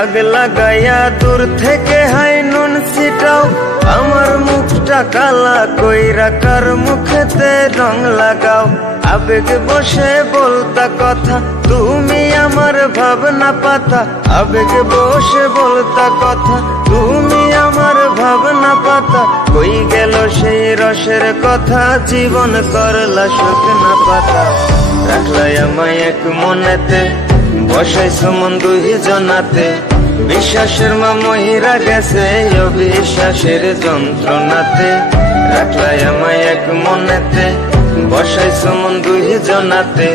দাগ লাগাইয়া দূর থেকে হাই নুন ছিটাও। আমার মুখটা কালা কইরা কার মুখেতে রং লাগাও। আবেগ বসে বলতা কথা, তুমি আমার ভাবনা পাতা। আবেগ বসে বলতা কথা, তুমি আমার ভাবনা পাতা। কই গেল সেই রসের কথা, জীবন করলা শুকনা পাতা। রাখলাই আমায় এক মনেতে বসাই সমন দুই জনাতে। বিশ্বাসের মা মহিরা গেছে অবিশ্বাসের যন্ত্রণাতে। রাখলাই আমায় এক মনেতে বসাই সমন দুই জনাতে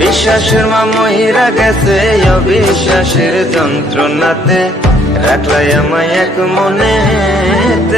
বিশ্বাসের মা মহিরা গেছে অবিশ্বাসের যন্ত্রণাতে। রাখলাই আমায় এক মনেতে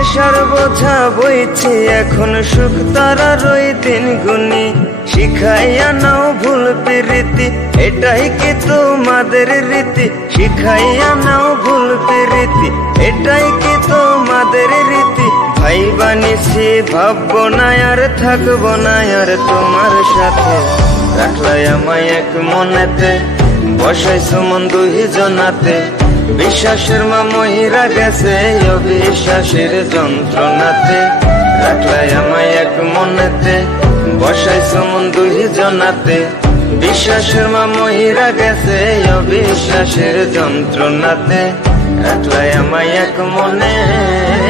নেশার বোঝা বইছি, এখন সুখ তারা রই দিন গুনি শিখাইয়া নাও ভুল প্রীতি, এটাই কি তোমাদের রীতি? শিখাইয়া নাও ভুল প্রীতি, এটাই কি তোমাদের রীতি? ভাই বানিছি, ভাববো না আর থাকব না আর তোমার সাথে। রাখলাই আমায় এক মনেতে বসাই সুমন দুই জনাতে বিশ্বাসের মা মহিরা গেছে অবিশ্বাসের যন্ত্রণাতে। রাখলাই আমায় এক মনেতে বসাই সুমন দুই জনাতে। বিশ্বাসের মা মহিরা গেছে অবিশ্বাসের যন্ত্রণাতে। রাখলাই আমায় এক মনেতে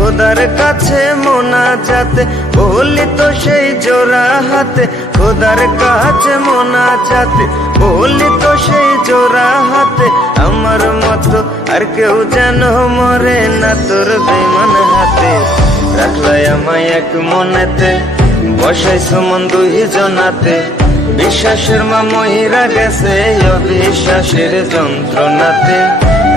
খোদার কাছে মোনা যাতে বলি তো সেই জোড়া হাতে। খোদার কাছে মোনা যাতে বলি তো সেই জোড়া হাতে। আমার মতো আর কেউ যেন মরে না, তোর বেমান হাতে। রাখলাই আমায় এক মনেতে বসাই সমান দুই জনাতে বিশ্বাসের মা মহিরা গেছে অবিশ্বাসের যন্ত্রণাতে।